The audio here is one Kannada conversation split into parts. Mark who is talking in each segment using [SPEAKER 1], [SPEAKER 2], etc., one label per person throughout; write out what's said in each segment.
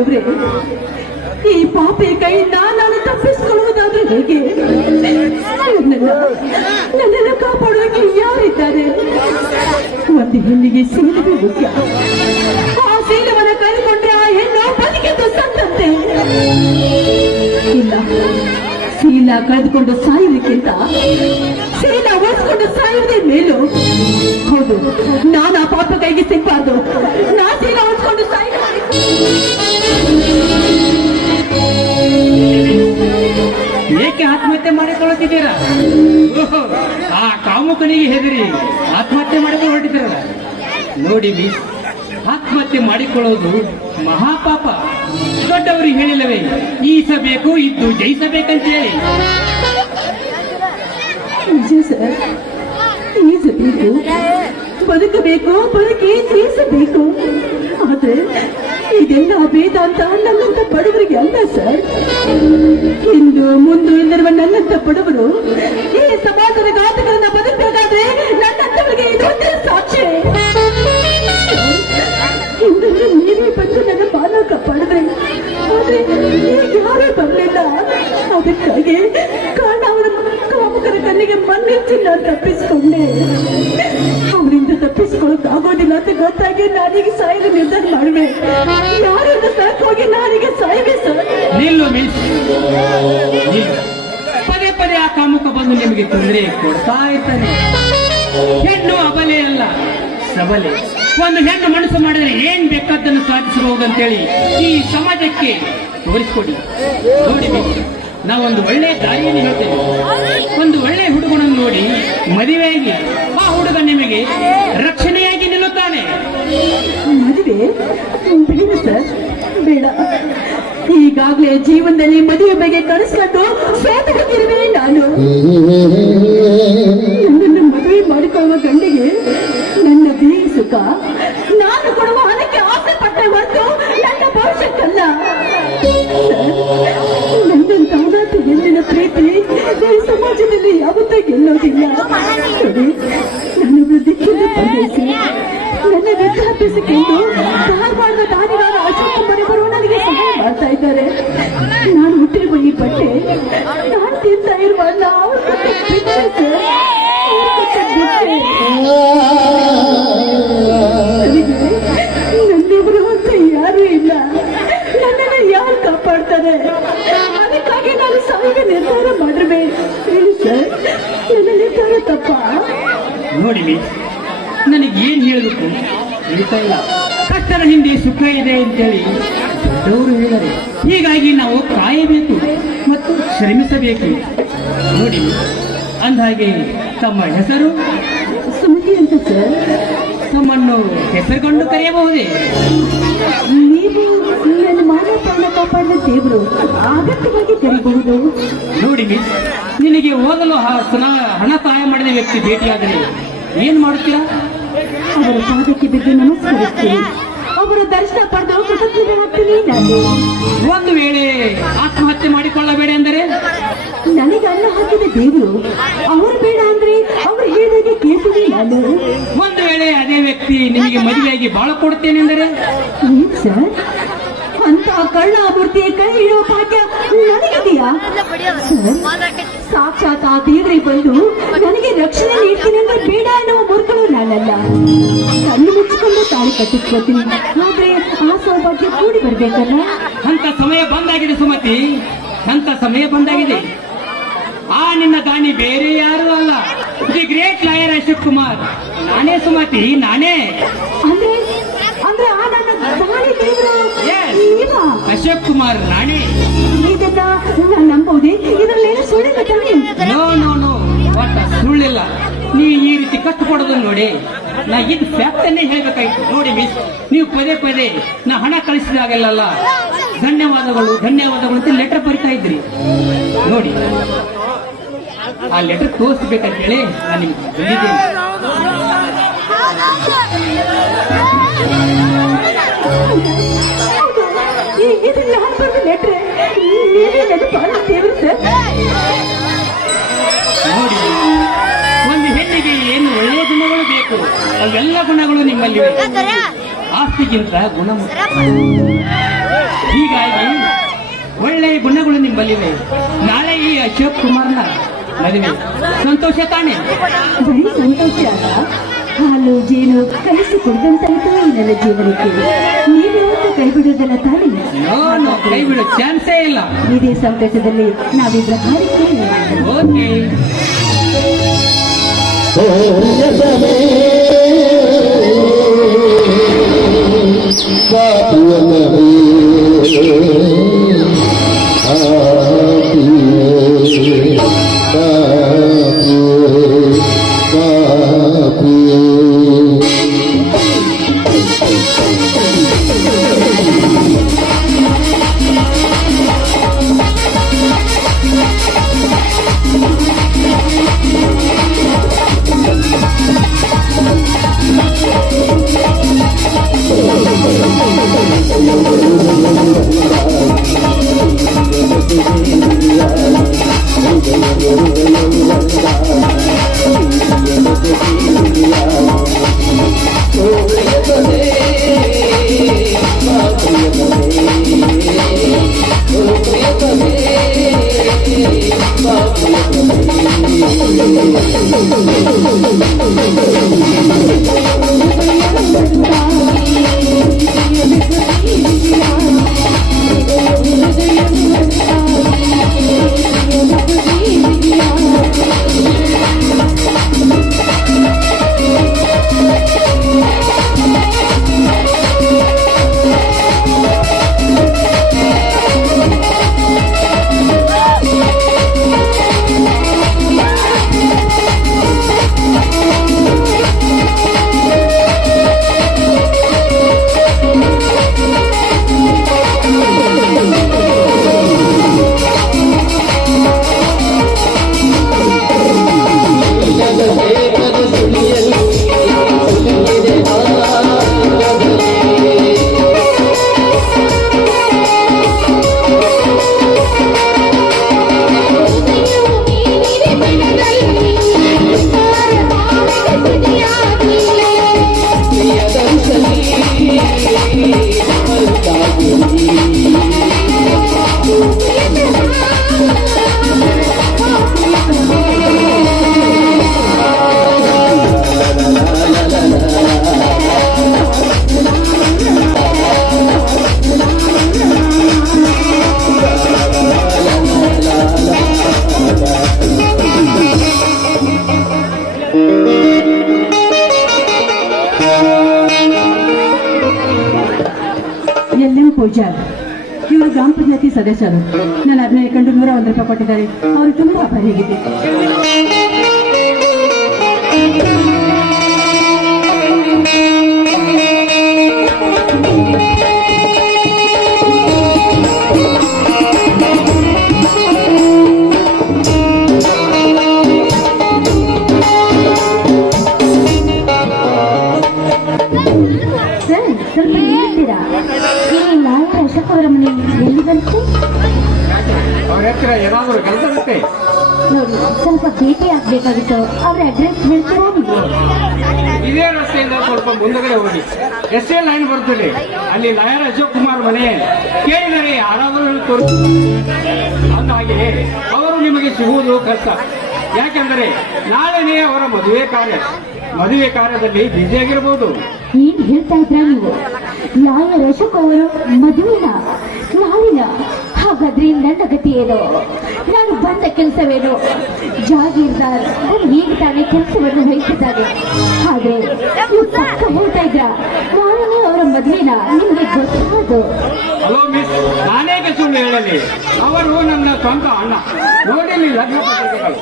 [SPEAKER 1] ದೇವ್ರೆ, ಈ ಪಾಪೆ ಕೈಯಿಂದ ನಾನು ತಪ್ಪಿಸಿಕೊಳ್ಳುವುದಾದ್ರೆ ಹೇಗೆ? ನನ್ನನ್ನ ಕಾಪಾಡೋಕೆ ಯಾರಿದ್ದಾರೆ? ಒಂದು ಹೆಣ್ಣಿಗೆ ಸೀಲವೇ ಮುಖ್ಯ. ಆ ಸೀಲವನ್ನು ಕಳೆದುಕೊಂಡ್ರೆ ಆ ಹೆಣ್ಣು ಬದುಕಿದ್ದು ಸಂತಂತೆ. ಇಲ್ಲ, ಶೀಲ ಕಳೆದುಕೊಂಡು ಸಾಯುವುದಕ್ಕಿಂತ ಶೀಲ ಉಳಿಸ್ಕೊಂಡು ಸಾಯುವುದೇ ಮೇಲು. ಹೌದು, ನಾನು ಆ ಪಾಪ ಕೈಗೆ ಸಿಕ್ಬಾರ್ದು
[SPEAKER 2] ಓಹೋ, ಆ ಕಾಮುಕನಿಗೆ ಹೆದರಿ ಆತ್ಮಹತ್ಯೆ ಮಾಡಿಕೊಂಡು ಹೊರಟಿದ್ದೀರಲ್ಲ ನೋಡಿ ಮಿಸ್ ಆತ್ಮಹತ್ಯೆ ಮಾಡಿಕೊಳ್ಳೋದು ಮಹಾಪಾಪ. ದೊಡ್ಡವರು ಹೇಳಿಲ್ಲವೇ ಈಸಬೇಕು ಇದ್ದು ಜಯಿಸಬೇಕಂತ ಹೇಳಿ.
[SPEAKER 1] ಈಸಬೇಕು ಬದುಕಬೇಕು ಬದುಕಿ ಜೀವಿಸಬೇಕು. ಆದ್ರೆ ಇದೆಲ್ಲ ಭೇದ ಅಂತ ನನ್ನಂತ ಬಡವರಿಗೆ ಅಲ್ಲ ಸರ್. ಇಂದು ಮುಂದೆ ಇಲ್ಲಿರುವ ನನ್ನಂತ ಬಡವರು ಈ ಸಮಾಜದ ಘಾತಕರನ್ನ ಬದುಕಬೇಕಾದ್ರೆ ನನ್ನಂತವರಿಗೆ ಇದೊಂದೇ ಸಾಕ್ಷಿ. ಇಂದು ನೀವೇ ಬಂದು ನನ್ನ ಬಾಲಕ ಕಾಪಾಡಿದ್ರೆ ಯಾರೂ ಬರಲಿಲ್ಲ ಅದಕ್ಕಾಗಿ ಕಾರಣ ಅವರ ಕಾಮಕರ ಕಣ್ಣಿಗೆ ಮಣ್ಣಿಚ್ಚಿ ತಪ್ಪಿಸಿಕೊಂಡೆ. ತಪ್ಪಿಸ್ಕೊಳ್ಳೋಕ್ ಆಗೋದಿಲ್ಲ ಅಂತ ಗೊತ್ತಾಗಿ ನಾನೀಗ ಸಾಯಲು ನಿರ್ಧಾರ ಮಾಡುವೆ. ಯಾರು ಹೋಗಿ ನಾನೀಗ ಸಾಯ್ವೆ ಸರ್?
[SPEAKER 2] ನಿಲ್ಲು ಮಿಸ್. ಪದೇ ಪದೇ ಆ ಕಾಮುಕ ಬಂದು ನಿಮಗೆ ತೊಂದರೆ ಕೊಡ್ತಾ ಇರ್ತಾನೆ. ಹೆಣ್ಣು ಅಬಲೆ ಅಲ್ಲ, ಸಬಲೆ. ಒಂದು ಹೆಣ್ಣು ಮನಸ್ಸು ಮಾಡಿದ್ರೆ ಏನ್ ಬೇಕಾದ್ದನ್ನು ಸಾಧಿಸಬಹುದು ಅಂತೇಳಿ ಈ ಸಮಾಜಕ್ಕೆ ತೋರಿಸ್ಕೊಡಿ. ನೋಡಿ ನಾವೊಂದು ಒಳ್ಳೆ ದಾರಿಯನ್ನು ಹೇಳ್ತೇವೆ ಒಂದು ಒಳ್ಳೆ ಹುಡುಗನನ್ನು ನೋಡಿ ಮದುವೆಯಾಗಿ ಆ ನಿಮಗೆ ರಕ್ಷಣೆಯಾಗಿ ನಿಲ್ಲುತ್ತಾನೆ.
[SPEAKER 1] ಮದುವೆ? ಬೇಡ ಸರ್ ಬೇಡ. ಈಗಾಗಲೇ ಜೀವನದಲ್ಲಿ ಮದುವೆ ಬಗ್ಗೆ ಕನಸ್ಕೊಂಡು ಸೋತು ನಾನು. ನನ್ನನ್ನು ಮದುವೆ ಮಾಡಿಕೊಳ್ಳುವ ಗಂಡಿಗೆ ನನ್ನ ದೇಹ ಸುಖ. ನಾನು ಕೊಡುವ ಹಣಕ್ಕೆ ಆಸೆ ಪಟ್ಟೆ ಹೊರತು ನನ್ನ ಭವಿಷ್ಯಕ್ಕಲ್ಲ. ನನ್ನ ಅನಾಥ ಹೆಣ್ಣಿನ ಪ್ರೀತಿ ಸಮಾಜದಲ್ಲಿ ಯಾವತ್ತೂ ಗೆಲ್ಲೋದಿಲ್ಲ. ಪರದೇಸಿ ನನ್ನ ವಿದ್ಯಾಭ್ಯಾಸಕ್ಕೆಂದು ಧಾರವಾಡದ ದಾನಿಗಾರ ಅಶೋಕ ಮನೆಯವರು ನನಗೆ ಸಹಾಯ ಮಾಡ್ತಾ ಇದ್ದಾರೆ. ನಾನು ಹುಟ್ಟಿರುವ ಈ ಬಟ್ಟೆ ನಾನು ತಿಂತಾ ಇರುವ ನಾವು ನನ್ನಿಬ್ರು ಅಂತ ಯಾರೂ ಇಲ್ಲ. ನನ್ನನ್ನು ಯಾರು ಕಾಪಾಡ್ತಾರೆ? ಅದಕ್ಕಾಗಿ ನಾನು ಸಾವಿಗೆ ನಿರ್ಧಾರ ಮಾಡಿರ್ಬೇಕು ಹೇಳಿ ಸರ್ ನನ್ನ ನಿರ್ಧಾರ ತಪ್ಪಾ?
[SPEAKER 2] ನೋಡಿ ನನಗೆ ಏನು ಹೇಳಬೇಕು ಹೇಳ್ತಾ ಇಲ್ಲ. ಕಷ್ಟರ ಹಿಂದೆ ಸುಖ ಇದೆ ಅಂತೇಳಿ ದೊಡ್ಡವರು ಹೇಳಿದ್ದಾರೆ. ಹೀಗಾಗಿ ನಾವು ಕಾಯಬೇಕು ಮತ್ತು ಶ್ರಮಿಸಬೇಕು. ನೋಡಿ ಅಂದಹಾಗೆ ತಮ್ಮ ಹೆಸರು?
[SPEAKER 1] ಸುಮತಿ ಅಂತ ಸರ್
[SPEAKER 2] ತಮ್ಮನ್ನು ಹೆಸರುಗೊಂಡು ಕರೆಯಬಹುದೇ?
[SPEAKER 1] ನೀವು ನನ್ನ ಮಾನವ ಪ್ರಾಣ ಕಾಪಾಡಿದ ದೇವರು ಅಗತ್ಯವಾಗಿ ಕರೀಬಹುದು.
[SPEAKER 2] ನೋಡಿ ಮಿಸ್ ನಿನಗೆ ಓದಲು ಹಣ ಸಹಾಯ ಮಾಡಿದ ವ್ಯಕ್ತಿ ಭೇಟಿಯಾದರೆ ಏನು ಮಾಡುತ್ತೀರಾ?
[SPEAKER 1] ಅವರ ಪಾದಕ್ಕೆ ಬಿದ್ದು ನಮಸ್ಕರಿಸ್ತೀನಿ. ಅವರ ದರ್ಶನ ಪಡೆದು ಕೃತಜ್ಞರಾಗ್ತೀನಿ ನಾನು
[SPEAKER 2] ಒಂದು ವೇಳೆ ಆತ್ಮಹತ್ಯೆ ಮಾಡಿಕೊಳ್ಳಬೇಡ ಅಂದರೆ?
[SPEAKER 1] ನನಗೆ ಅನ್ನ ಹಾಕಿದ ದೇವರು ಅವರು ಬೇಡ ಅಂದ್ರೆ ಅವರು ಹೇಳಿದಾಗೆ ಕೇಳ್ತೀನಿ ನಾನು
[SPEAKER 2] ಒಂದು ವೇಳೆ ಅದೇ ವ್ಯಕ್ತಿ ನಿಮಗೆ ಮದುವೆಯಾಗಿ ಬಾಳ
[SPEAKER 1] ಕೊಡ್ತೇನೆಂದರೆ ಸರ್? ಅಂತ ಕಳ್ಳ ಮೂರ್ತಿಯ ಕೈ ಹಿಡಿಯುವ ಭಾಗ್ಯ ನನಗಿದೆಯಾ? ಸರ್ ಸಾಕ್ಷಾತ್ ಆ ದೇವ್ರಿ ಬಂದು ನನಗೆ ರಕ್ಷಣೆ ನೀಡ್ತೀನಿ ಅಂದ್ರೆ ಬೇಡ ಅನ್ನೋ ಮೂರ್ಖನು ನಾನಲ್ಲ. ಕಣ್ಣು ಮುಚ್ಚಿಕೊಂಡು ತಾಳಿ ಕಟ್ಟಿಸ್ಕೊತೀನಿ. ಆದ್ರೆ ಆ ಸೌಭಾಗ್ಯ ಕೂಡಿ ಬರ್ಬೇಕಲ್ಲ?
[SPEAKER 2] ಅಂತ ಸಮಯ ಬಂದಾಗಿದೆ ಸುಮತಿ. ಅಂತ ಸಮಯ ಬಂದಾಗಿದೆ. ಆ ನಿನ್ನ ದಾನಿ ಬೇರೆ ಯಾರು ಅಲ್ಲ. The great lawyer Ashok Kumar. ನಾನೇ ಸುಮತಿ ನಾನೇ.
[SPEAKER 1] ಅಂದ್ರೆ ಆ ನನ್ನ ದಾಳಿ ದೇವರು
[SPEAKER 2] Yes.
[SPEAKER 1] ನೀವಾ
[SPEAKER 2] ಅಶೋಕ್ ಕುಮಾರ್ ರಾಣೆ.
[SPEAKER 1] ಇದನ್ನ ನಾನು ನಂಬೋದೇ ಇದರಲ್ಲೇನು ಸುಳ್ಳಿಲ್ಲ ತಾನೇ?
[SPEAKER 2] No no no. ಒಟ್ಟ ಸುಳ್ಳಿಲ್ಲ. ನೀ ಈ ರೀತಿ ಕಷ್ಟ ಪಡೋದನ್ನ ನೋಡಿ. ನಾ ಇದು ಫ್ಯಾಕ್ಟನ್ನೇ ಹೇಳ್ಬೇಕಾಯ್ತು. ನೋಡಿ ಮಿಸ್ ನೀವು ಪದೇ ಪದೇ ನಾ ಹಣ ಕಳಿಸಿದಾಗೆಲ್ಲಲ್ಲ. ಧನ್ಯವಾದಗಳು ಧನ್ಯವಾದಗಳು ಅಂತ ಲೆಟರ್ ಬರಿತಾ ಇದ್ರಿ. ನೋಡಿ. ಆ ಲೆಟರ್ ತೋರಿಸ್ಬೇಕಂತ ಹೇಳಿ ನಾನು ನಿಮ್ಗೆ ಬಂದಿದ್ದೇನೆ.
[SPEAKER 1] ಈ- ಇದು ಯಾರು ಬರೆದ ಲೆಟ್ರೆ ನೀವೇ ದೇವರು ಸರ್.
[SPEAKER 2] ನೋಡಿ ಒಂದು ಹೆಣ್ಣಿಗೆ ಏನು ಒಳ್ಳೆಯ ಗುಣಗಳು ಬೇಕು ಅವೆಲ್ಲ ಗುಣಗಳು ನಿಮ್ಮಲ್ಲಿ ಆಸ್ತಿಗಿಂತ ಗುಣ. ಹೀಗಾಗಿ ಒಳ್ಳೆಯ ಗುಣಗಳು ನಿಮ್ಮಲ್ಲಿವೆ ನಾಳೆ ಈ ಅಶೋಕ್ ಕುಮಾರ್ನ ಮದುವೆ. ಸಂತೋಷ ತಾನೆ?
[SPEAKER 1] ಬರೀ ಸಂತೋಷ ಅಲ್ಲ. ಹಾಲು ಜೇನು ಕಲಿಸಿಕೊಡ್ದಂತಾಯ್ತು ನನ್ನ ಜೀವನಕ್ಕೆ. ನೀವ್ಯಾವತ್ತು ಕೈ ಬಿಡೋದಲ್ಲ ತಾನೇ
[SPEAKER 2] ನೋ ನೋ ಕೈ ಬಿಡೋ ಚಾನ್ಸೇ ಇಲ್ಲ
[SPEAKER 1] ಇದೇ ಸಂತೋಷದಲ್ಲಿ ನಾವಿಬ್ಬರ ಹಾರಿಕೆ
[SPEAKER 2] ಓಕೆ ¡Gracias!
[SPEAKER 1] ಎಲ್ಲರೂ ಪೂಜಾರ್ ಇವರು ಗ್ರಾಮ ಪಂಚಾಯತಿ ಸದಸ್ಯರು. ನಾನು ಅದನ್ನ ಕಂಡು ನೂರ ಒಂದು ರೂಪಾಯಿ ಕೊಟ್ಟಿದ್ದಾರೆ. ಅವರು ತುಂಬಾ
[SPEAKER 3] ಸರ್ ಅವರ ಮನೆ ಎಲ್ಲಿದಂತೆ
[SPEAKER 2] ಅವ್ರ ಹತ್ರ ಏನಾದರೂ ಕೆಲಸ ಇರುತ್ತೆ.
[SPEAKER 3] ನೋಡಿ ಸ್ವಲ್ಪ ಭೇಟಿ ಆಗ್ಬೇಕಾಗಿತ್ತು. ಅವ್ರ ಅಡ್ರೆಸ್ ಹೇಳ್ತೀರಾ ನೀವು
[SPEAKER 2] ಇದೇ ರಸ್ತೆಯಿಂದ ಸ್ವಲ್ಪ ಮುಂದಗಡೆ ಹೋಗಿ. ಎಸ್ ಎಲ್ ಲೈನ್ ಬರ್ತದೆ. ಅಲ್ಲಿ ಲಾಯರ್ ಅಶೋಕ್ ಕುಮಾರ್ ಮನೆ. ಕೇಳಿದರೆ ಯಾರಾದರೂ ತೋರಿಸಿ. ಅಂದಾಗೆ ಅವರು ನಿಮಗೆ ಸಿಗುವುದು ಕಷ್ಟ. ಯಾಕೆಂದರೆ ನಾಳೆನೇ ಅವರ ಮದುವೆ ಕಾರ್ಯ. ಮದುವೆ ಕಾರ್ಯದಲ್ಲಿ ಬ್ಯುಸಿಯಾಗಿರಬಹುದು
[SPEAKER 3] ಏನ್ ಹೇಳ್ತಾ ಇದ್ರ ನೀವು? ಲಾಯರ್ ಅಶೋಕ್ ಅವರು ಮದುವೆನ ನಾಳಿನ ಹಾಗಾದ್ರೆ ನನ್ನ ಗತಿ ಏನು? ನಾನು ಬಂದ ಕೆಲಸವೇನು? ಜಾಗೀರ್ದಾರ್ ನಾನು ಈಗ ತಾನೇ ಕೆಲಸವನ್ನು ವಹಿಸಿದ್ದಾರೆ? ಆದ್ರೆ ನೀವು ಪಕ್ಕ ಹೇಳ್ತಾ ಇದ್ರ ನಾಳೆನೇ ಅವರ ಮದುವೆನ? ನಿಮ್ಗೆ ಗೊತ್ತಾದು
[SPEAKER 2] ಹಲೋ ಮಿಸ್ ನಾನೇ ಸುಳ್ಳು ಹೇಳಲಿ. ಅವರು ನನ್ನ ಸ್ವಂತ ಅಣ್ಣ. ನೋಡಿಲಿ ಲಗ್ನ ಪತ್ರಿಕೆಗಳು.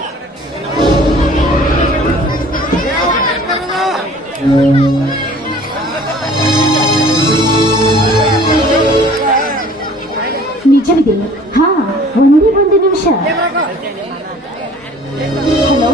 [SPEAKER 3] ನಿಜವಿದೆ ಹಾ ಒಂದೇ ಒಂದು ನಿಮಿಷ ಹಲೋ